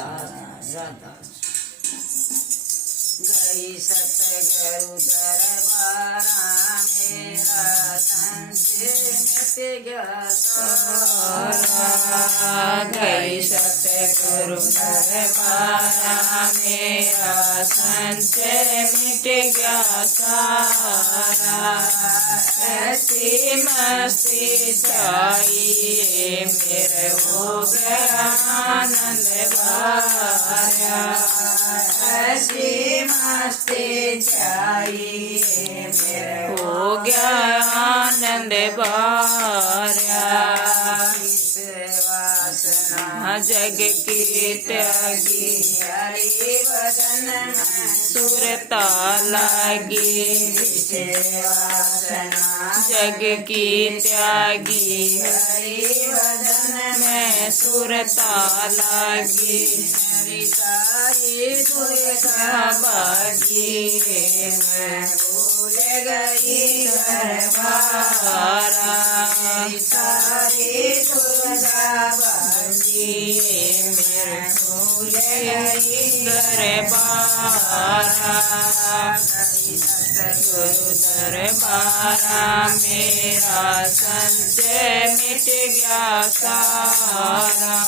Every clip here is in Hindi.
राधा गई सतगुरु दरबारा मेरा संशय मिट गया सारा। गई सतगुरु दरबारा मेरा संशय मिट गया सारा। ऐसी मस्ती छाई मेरे हो गया आनंद भरा। ऐसी मस्ती छाई मेरे हो गया आनंद भरा। वासना जग की त्यागी हरि भजन में सुरता लागी। वासना जग की त्यागी हरि भजन में सुरता लागी। हरि सारी दुर्गा बागी मैं भूल गई घर बारा। सारी दुर्गा बागी मैं भूल गई घर बारा। सतगुरु दरबारा मेरा संशय मिट गया सारा।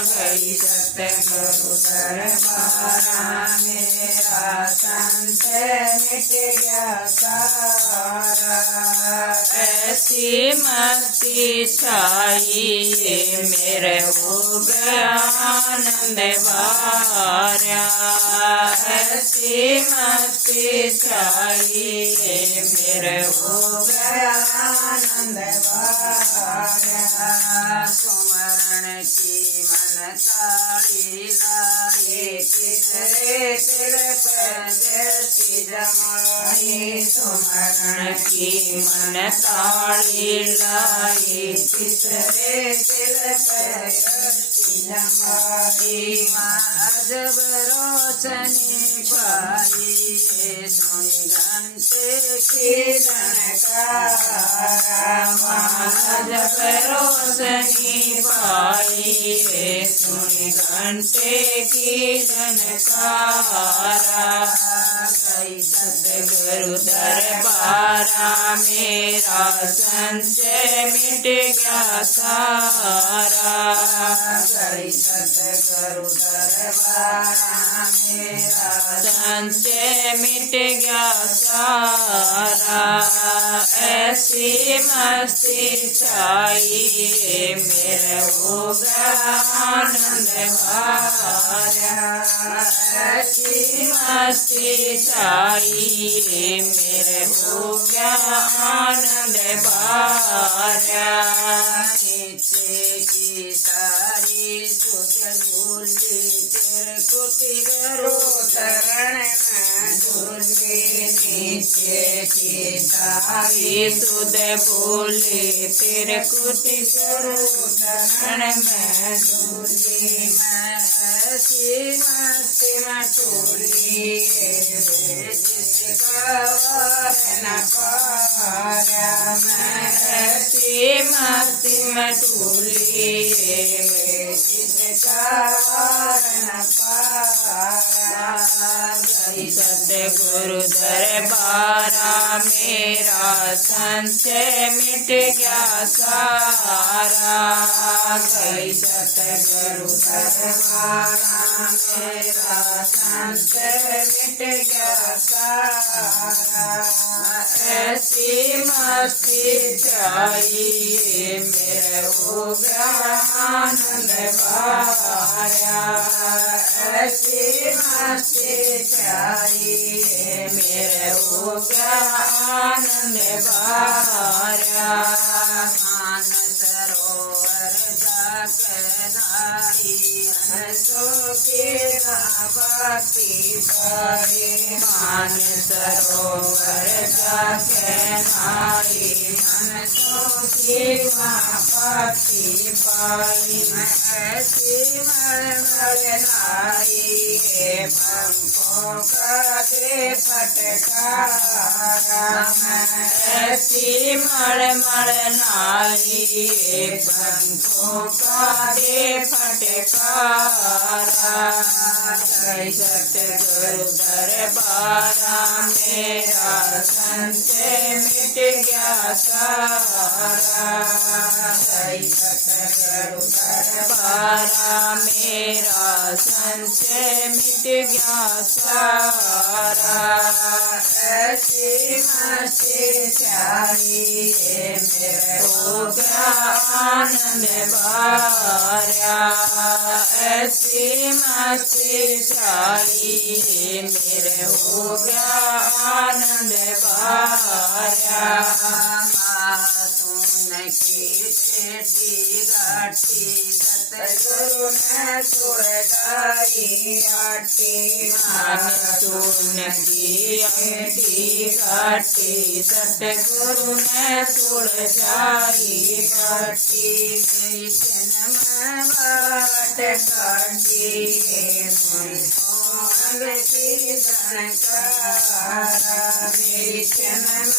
गई सतगुरु दरबारा मेरा संशय मिट गया सारा। ऐसी मस्ती छाई मेरे हो गया आनंद भरा। ऐसी मस्ती छाई मेरे हो गया आनंद भरा। सुमरण की मन ताड़ी लाई तीसरे तिल पर जैसी जमाई। सुमरण की मन ताड़ी लाई तीसरे तिल पर जैसी जमाई। अजब रोशनी पाई सुनी घंटे की झनकारा। अजब रोशनी पाई सुनी घंटे की झनकारा। गई सतगुरु दरबारा मेरा संशय मिट गया सारा। गई सतगुरु दरबारा मेरा संशय मिट गया सारा। ऐसी मस्ती छाई मेरे हो गया आनंद भरा। ऐसी मस्ती छाई मेरे हो गया आनंद भरा। नीचे की सारी सुध भूली तेरे कुटी गरो शरण में झूली। नीचे की सारी सुध भूली तेरे कुटी गरो शरण में झूली। मैं ऐसी मस्ती में टूली जिसका वार न पारा। मैं ऐसी मस्ती में टूली जिसका वार न पारा। गई सतगुरु दरबारा मेरा संशय मिट गया सारा। गई सतगुरु दरबारा मेरा संशय मिट गया सारा। ऐसी मस्ती छाई मेरे हो गया आनंद भरा। ऐसी मस्ती छाई मेरे हो गया आनंद भरा। मानसरोवर जाकर नाई हंसों की भक्ति पाई। मानसरोवर जाकर नाई हंसों की भक्ति पाई। मैं ऐसी मलमल नाई पंखों का दे फटकारा। मैं ऐसी मलमल नाई पंखों का दे फटकारा। सारा। जय सतगुरु दरबारा मेरा संशय मिट गया सारा। जय सतगुरु दरबारा मेरा संशय मिट गया सारा। ऐसी मस्ती चाहिए मेरे हो गया आनंद बारा। ऐसी मस्ती चाहिए मेरे हो गया आनंद बारा। मासूम की टेढ़ी घाटी सतगुरु ने सुरगाई आटी। मासूम की टेढ़ी घाटी सतगुरु ने सुरगाई बाटी। मेरी जन्म बाट काटी मोंग की धनकारा। मेरी जन्म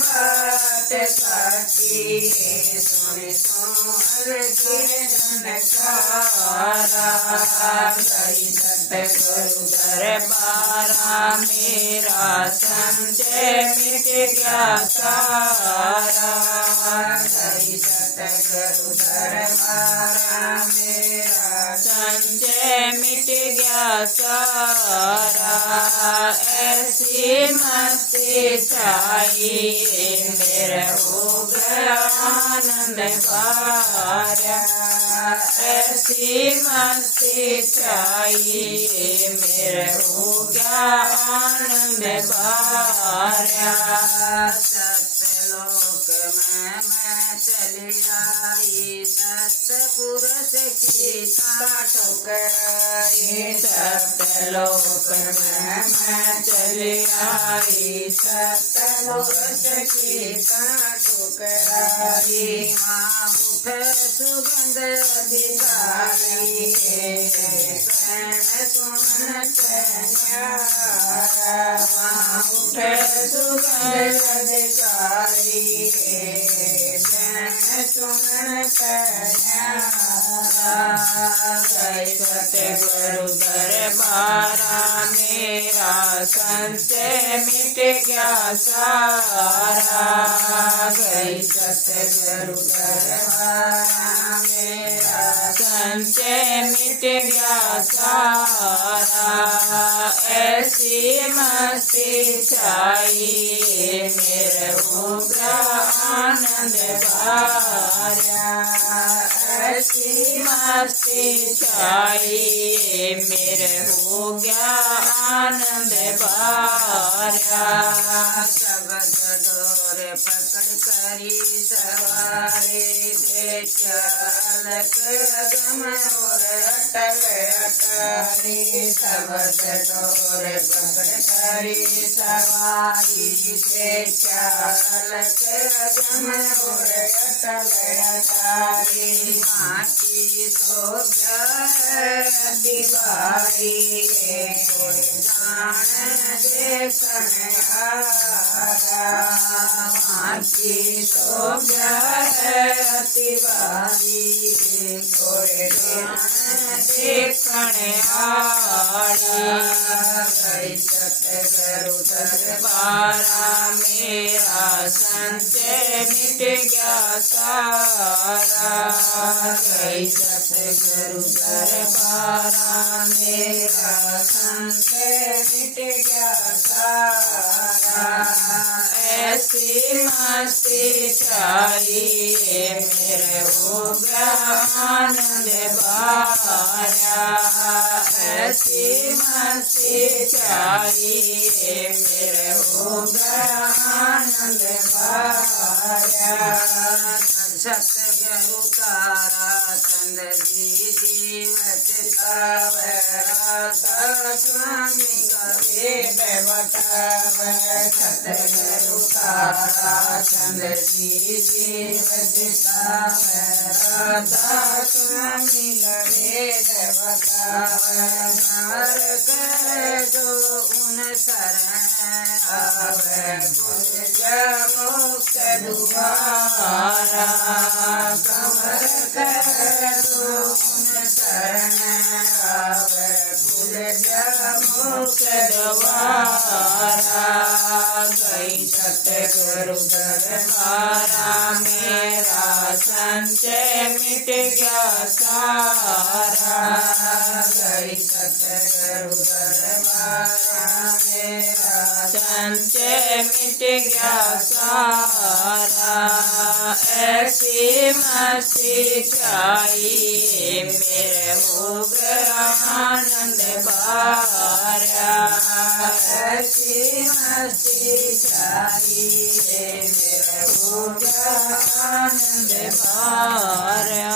बाट काटी सोन की धनकारा। गई सतगुरु दरबारा मेरा संशय मिट गया सारा। गई सतगुरु दरबारा मेरा संशय मिट गया सारा। ऐसी मस्ती चाहिए मेरे हो गया आनंद बारा। ऐसी मस्ती चाहिए मेरे हो गया आनंद बारा। सत्यलोक में मैं चली आई सतपुरुष की ठुकराई। सत्यलोक में मैं चली आई सतपुरुष की ठुकराई। वहाँ उठे सुगंध अधिकारी सुमन न्यारा। वहाँ उठे सुगंध अधिकारी सुमन न्यारा। गई सतगुरु दरबारा मेरा संशय मिट गया सारा। गई सतगुरु दरबारा मेरा संशय मिट गया सारा। ऐसी मस्ती चाहिए मेरे हो गया आनंद बारा। ऐसी मस्ती चाहिए मेरे हो गया आनंद बारा। शब्द डोर पकड़ करी सवारी देख अलग अगम और अटल अटारी। शब्द डोर पकड़ करी सवारी देख अलग अगम और अटल अटारी। माँ की शोभा दिवारी कोई जान देखने आया। माँ की शोभा दिवारी कोई जान देखने आया। गई सतगुरु दरबारा मेरा संशय मिट गया सारा। गई सतगुरु दरबारा मेरा संशय मिट गया सारा। ऐसी मस्ती चाहिए मेरे हो गया आनंद बारा। ऐसी मस्ती चाहिए मेरे हो गया आनंद बारा। सतगुरु तारा चंद जी जीवत स्वामी कवि बतावे सतगुरु ताराचंद जी जीव जितावे राधा स्वामी वेद बतावे मार्ग जो उन शरण आवे पुज मुक्त दुआरा कमर जो उन शरण आवे पुज मुक्त द्वारा गई सतगुरु दरबारा मेरा संचय मिट गया सारा गई सतगुरु दरबारा मेरा संचय मिट गया सारा ऐसी मस्ती चाहिए मेरे हो गया आनंद पारा ऐसी मस्ती चाहिए मेरे हो गया आनंद पारा।